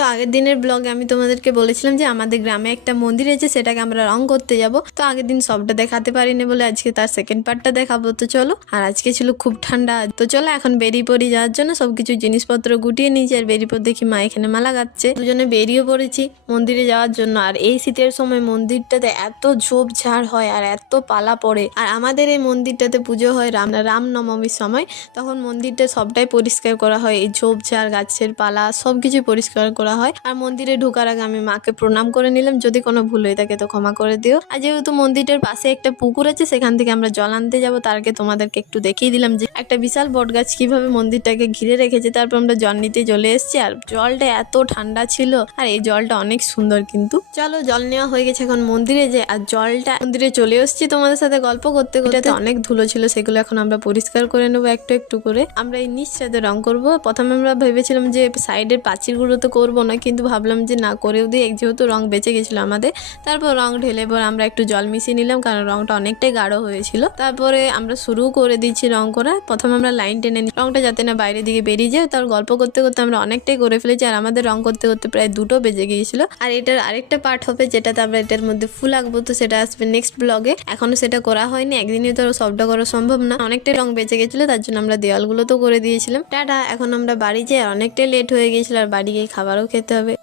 তো আগের দিনের ব্লগে আমি তোমাদেরকে বলেছিলাম যে আমাদের গ্রামে একটা মন্দির আছে, সেটাকে আমরা রং করতে যাব। তো আগের দিন সবটা দেখাতে পারিনি বলে আজকে তার সেকেন্ড পার্টটা দেখাবো। তো চলো, আর আজকে ছিল খুব ঠান্ডা, তো চলো এখন বেরিয়ে পড়ি যাওয়ার জন্য। সবকিছু জিনিসপত্র গুটিয়ে নিয়েছি আর বেরিয়ে পর দেখি মা এখানে মালা গাচ্ছে। দুজনে বেরিয়ে পড়েছি মন্দিরে যাওয়ার জন্য। আর এই শীতের সময় মন্দিরটাতে এত ঝোপঝাড় হয় আর এত পালা পড়ে। আর আমাদের এই মন্দিরটাতে পুজো হয় রামনবমীর সময়, তখন মন্দিরটা সবটাই পরিষ্কার করা হয়, এই ঝোপঝাড় গাছের পালা সবকিছু পরিষ্কার করা হয়। আর মন্দিরে ঢোকার আগে আমি মাকে প্রণাম করে নিলাম, যদি কোনো ভুল হয়ে থাকে তো ক্ষমা করে দিও। আর যেহেতু মন্দিরটার পাশে একটা পুকুর আছে, সেখান থেকে আমরা জল আনতে যাবো, তার আগে তোমাদেরকে একটু দেখিয়ে দিলাম যে একটা বিশাল বটগাছ কিভাবে মন্দিরটাকে ঘিরে রেখেছে। তারপর আমরা জল নিতে চলে এসেছি, আর জলটা এত ঠান্ডা ছিল আর এই জলটা অনেক সুন্দর। কিন্তু চলো, জল নেওয়া হয়ে গেছে, এখন মন্দিরে যে আর জলটা মন্দিরে চলে এসেছি তোমাদের সাথে গল্প করতে করতে। অনেক ধুলো ছিল, সেগুলো এখন আমরা পরিষ্কার করে নেবো একটু একটু করে। আমরা এই নিচটাতে রং করব। প্রথমে আমরা ভেবেছিলাম যে সাইডের প্রাচীরগুলো তো করবো না, কিন্তু ভাবলাম যে না, করেও দিই, যেহেতু রং বেঁচে গেছিলো আমাদের। তারপর রং ঢেলে পর আমরা একটু জল মিশিয়ে নিলাম, কারণ রংটা অনেকটাই গাঢ় হয়েছিল। তারপরে আমরা শুরু করে দিচ্ছি রং করা। প্রথমে আমরা লাইন টেনে নিই, রংটা যাতে না বাইরের দিকে বেরিয়ে যায়। তার গল্প করতে করতে আমরা অনেকটাই করে ফেলেছি, আর আমাদের রং করতে করতে প্রায় 2টো বেজে গিয়েছিল। আর এটার আরেকটা পার্ট হবে, যেটাতে আমরা এটার মধ্যে ফুল আঁকবো, তো সেটা আসবে নেক্সট ব্লগে। এখনো সেটা করা হয়নি, একদিনে তো সবটা করা সম্ভব না, অনেকটাই রং বেঁচে গেছিলো, তার জন্য আমরা দেওয়ালগুলো তো করে দিয়েছিলাম। টাটা, এখন আমরা বাড়ি যাই, অনেকটাই লেট হয়ে গিয়েছিল আর বাড়ি গিয়ে খাবারও খেতে হবে।